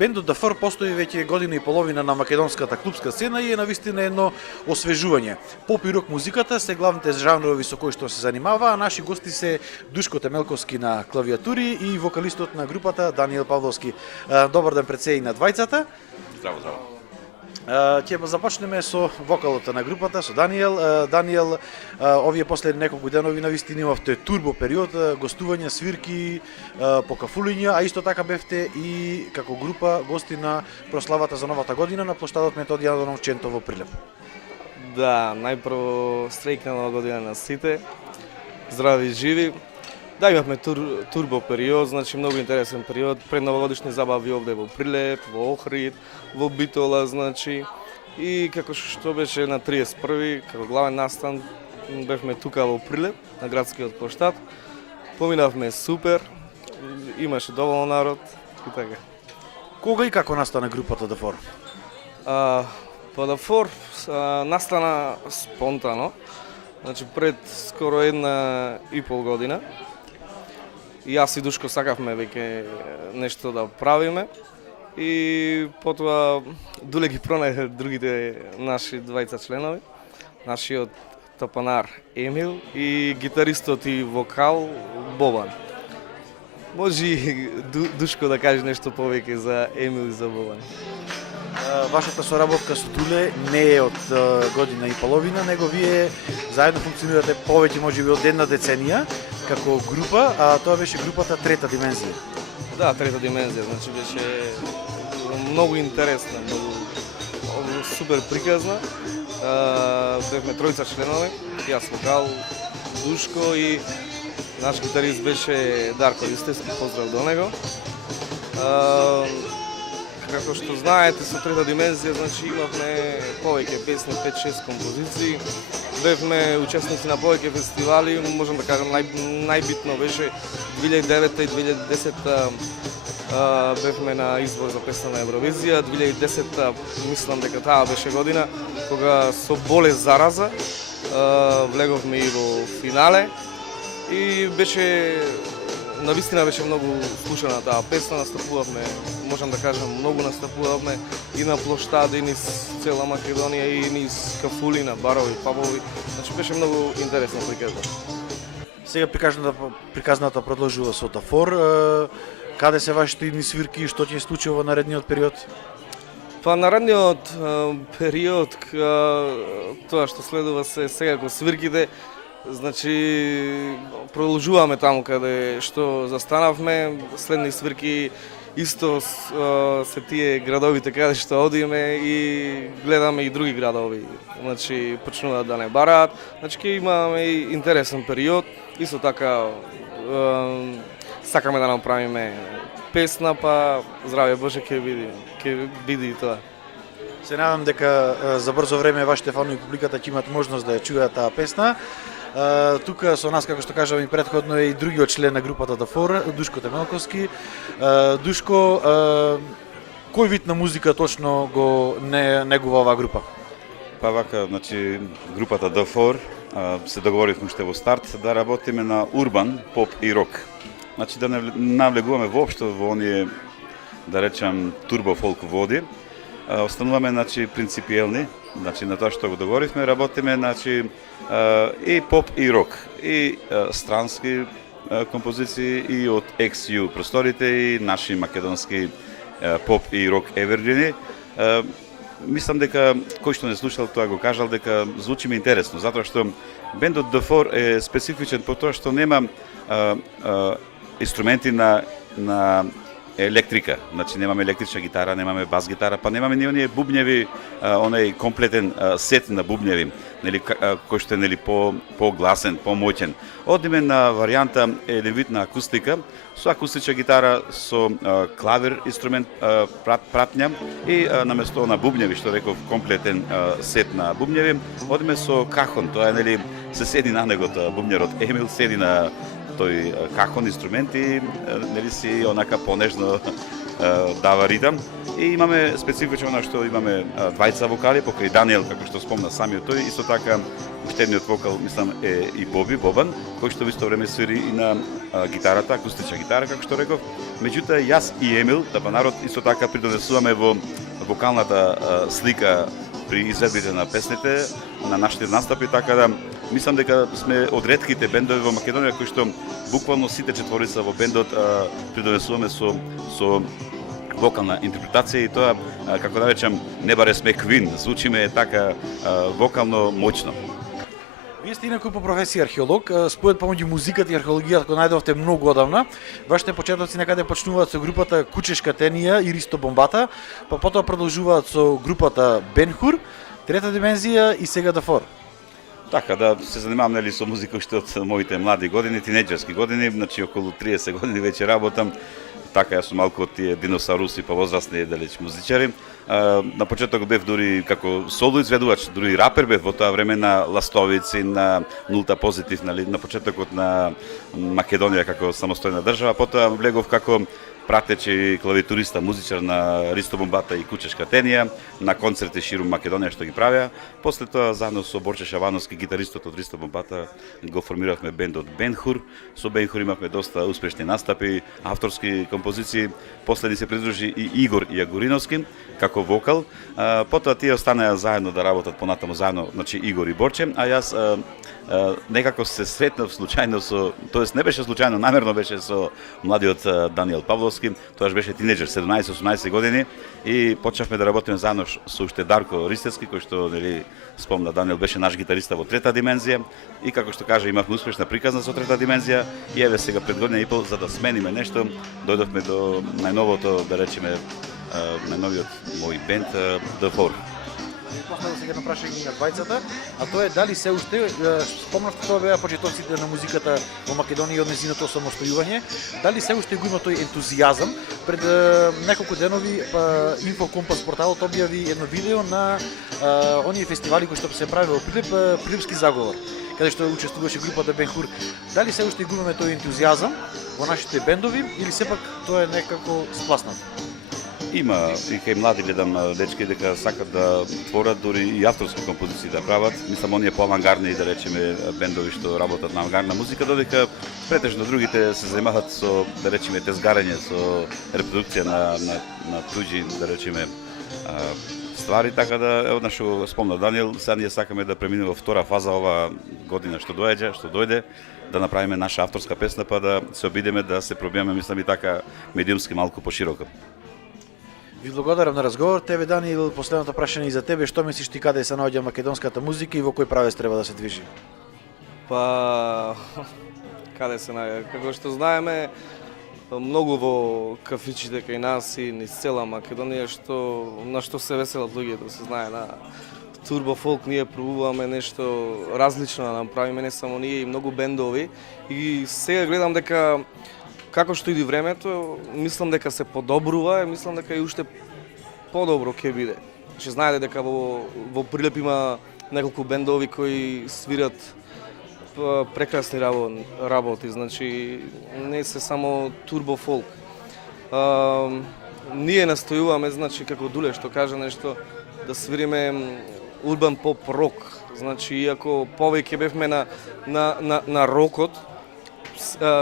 Бендот Дафор постои веќе година и половина на македонската клубска сцена и е навистина едно освежување. Поп и рок музиката се главните жанрови со кои што се занимава, а наши гости се Душко Темелковски на клавиатури и вокалистот на групата Даниел Павловски. Добар ден пред се и на двајцата. Здраво, здраво. Ќе започнеме со вокалот на групата, со Даниел. Даниел, овие последни неколку денови навистина имавте турбо период, гостувања, свирки, покафулиња, а исто така бевте и како група гости на прославата за новата година на плоштадот Методија Донов-Чентов во Прилеп. Да, најпрво среќна нова година на сите. Здрави и живи. Да, имавме турбо период, значи многу интересен период, пред новогодишни забави овде во Прилеп, во Охрид, во Битола, значи. И како што беше на 31-ви, како главен настан, бевме тука во Прилеп, на градскиот плоштад. Поминавме супер, имаше доволно народ и така. Кога и како настана групата Дафор? Дафор настана спонтано, значи пред скоро 1,5 година. И јас и Душко сакавме веќе нешто да правиме и потоа Дуле ги пронајде другите наши двајца членови, нашиот топанар Емил и гитаристот и вокал Бобан. Може и Душко да каже нешто повеќе за Емил и за Бобан. Вашата соработка со Дуле не е од година и половина, него вие заедно функционирате повеќе можеби од една деценија како група, а тоа беше групата Трета димензија. Да, Трета димензија, значи беше многу интересна, многу супер приказна. Бевме тројца членови, јас вокал, Душко и наш гитарист беше Дарко Истески, поздрав до него. Како што знаете, со Трета димензија, значи имавме повеќе песни, 5-6 композиции. Бевме учесници на повеќе фестивали, можам да кажам најбитно беше 2009 и 2010 бевме на избор за песна на Евровизија. 2010 мислам дека таа беше година кога со болест зараза влеговме и во финале и беше навистина беше многу слушана таа песна, настапувавме, можам да кажам, многу настапувавме и на плоштади, и низ цела Македонија, и низ кафули, на барови, пабови. Значи беше многу интересна приказна. Сега приказната продолжува со Дафор. Каде се вашите идни свирки и што ќе се случи во наредниот период? Па наредниот период, тоа што следува се сега кога свирките, значи продолжуваме таму каде што застанавме, следни свирки исто се тие градовите каде што одиме и гледаме и други градови. Значи почнуваат да не бараат, значи ќе имаме и интересен период. Исто така сакаме да направиме песна, па здравје Боже ќе биде и тоа. Се надам дека за брзо време вашите фанови и публиката ќе имат можност да ја чујат таа песна. Тука со нас, како што кажав и претходно, е и другиот член на групата Дафор, Душко Темелковски. Душко, кој вид на музика точно го негува оваа група? Па вака, значи групата Дафор се договоривме уште во старт да работиме на урбан, поп и рок. Значи да не навлегуваме воопшто во оние, да речам, турбо фолк води. Остануваме, значи, принципиелни, значи на тоа што го договоривме, работиме, значи и поп и рок, и странски композиции и од XU просторите и наши македонски поп и рок евергрини. Мислам дека кој што не слушал тоа го кажал дека звучи ми интересно, затоа што бендот Дафор е специфичен по тоа што нема инструменти на електрика, значи немаме електрична гитара, немаме бас гитара, па немаме ни оние бубњеви, онај комплетен сет на бубњеви, нели кој што е нели погласен, помоќен. Одиме на варијанта еден вид на акустика, со акустична гитара, со клавир инструмент пратња и наместо на бубњеви, што реков, комплетен сет на бубњеви, одиме со кахон, тоа е нели се седи на него бубњерот Емил, седи на тој кахон инструмент и нели си онака понежно дава ритам. И имаме специфично што имаме двајца вокали, покрај Даниел, како што спомна самиот тој, исто така уште едниот вокал, мислам, е и Бобан, кој што во исто време свири и на гитарата, акустична гитара, како што реков. Меѓутоа, јас и Емил, народ, исто така придонесуваме во вокалната слика при изведбите на песните, на нашите настапи, така да мислам дека сме од ретките бендови во Македонија кои што буквално сите четворица во бендот придонесуваме со вокална интерпретација и тоа, како да речам, не баре сме Квин, звучиме така вокално моќно. Вие сте инаку по професија археолог, спојот помеѓу музиката и археологијата кој најдовте многу одавна. Вашите почетоци некаде почнуваат со групата Кучешка Тенија и Ристо Бомбата, па потоа продолжуваат со групата Бенхур, Трета димензија и сега Дафор. Така, да се занимавам нели со музика уште од моите млади години, тинеџерски години, значи околу 30 години веќе работам. Така, јас сум малку од тие диносауруси па возрастни далеч музичари. На почеток бев дури како соло изведувач, дури рапер бев во тоа време на Ластовици, на Нулта Позитив, нали, на почетокот на Македонија како самостојна држава, потоа влегов како пратечи клавитуриста, музичар на Ристо Бомбата и Кучешка Тенија, на концерти ширум Македонија што ги правеа. После тоа, заедно со Борче Шавановски, гитаристот од Ристо Бомбата, го формиравме бендот Бенхур. Со Бенхур имавме доста успешни настапи, авторски композиции. После ни се придружи и Игор Јагориновски како вокал. Потоа тие останаа заедно да работат понатаму заедно, значи Игор и Борче, а јас некако се сретнав случајно со, тоест не беше случајно, намерно беше со младиот Даниел Павловски, тоаш беше тинеџер, 17-18 години и почнавме да работиме заедно со уште Дарко Ристевски, кој што нели спомна Даниел беше наш гитариста во Трета димензија и како што кажа имавме успешна приказна со Трета димензија и еве сега пред година и пол за да смениме нешто, дојдовме до најновото, да речеме, најновиот мој бенд The Four. После да сега едно прашање на двајцата, а тоа е дали се уште, спомнавте тоа беа почетоците на музиката во Македонија од незиното самостојување, дали се уште го има тој ентузијазам? Пред неколку денови Инфокомпас порталот објави едно видео на оние фестивали кои што се прави во Прилеп, Прилепски заговор, каде што учествуваше групата Бенхур. Дали се уште го имаме тој ентузијазам во нашите бендови или сепак тоа е некако спласнато? Има и кај млади гледам дечки дека сакат да творат дури и авторски композиции да прават. Мислам оние по-авангардни, да речеме, бендови што работат на авангардна музика, додека претежно другите се занимаваат со, да речеме, тезгарење, со репродукција на туѓи, да речеме, ствари, така да ево нашо спомна Даниел, сега ние сакаме да преминеме во втора фаза ова година што дојде, да направиме наша авторска песна, па да се обидеме да се пробиеме, мислам и така медиумски малку пошироко. Ви благодарам на разговор. Тебе, Даниел, последното прашање и за тебе. Што мислиш ти каде се наоѓа македонската музика и во кој правец треба да се движи? Па, каде се наоѓа? Како што знаеме, многу во кафичите кај нас и низ цела Македонија, на што се веселат луѓето, се знае, на турбо фолк ние пробуваме нешто различно да направиме, не само ние и многу бендови. И сега гледам дека како што иди времето, мислам дека се подобрува и мислам дека и уште подобро ќе биде. Че знаете дека во Прилеп има неколку бендови кои свират прекрасни работи, значи не се само турбо фолк. Ние настојуваме, значи како Дуле што кажа нешто, да свириме урбан поп рок. Значи иако повеќе бевме на рокот,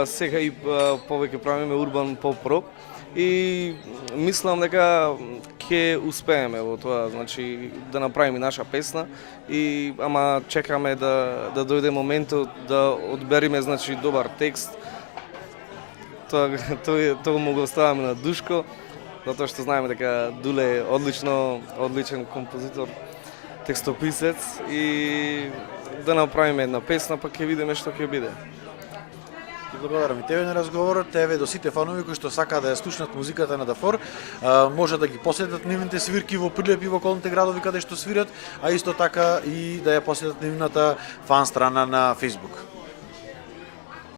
сега и повеќе правиме урбан поп рок и мислам дека ќе успееме во тоа, значи да направиме наша песна и ама чекаме да дојде моментот да одбериме, значи, добар текст. Тоа му го оставаме на Душко, затоа што знаеме дека Дуле е одличен композитор, текстописец и да направиме една песна, па ќе видиме што ќе биде. Благодарам и тебе на разговорот, тебе до сите фанови кои што сакаат да ја слушнат музиката на Дафор, може да ги посетат нивните свирки во Прилеп и во околните градови каде што свират, а исто така и да ја посетат нивната фан страна на Facebook.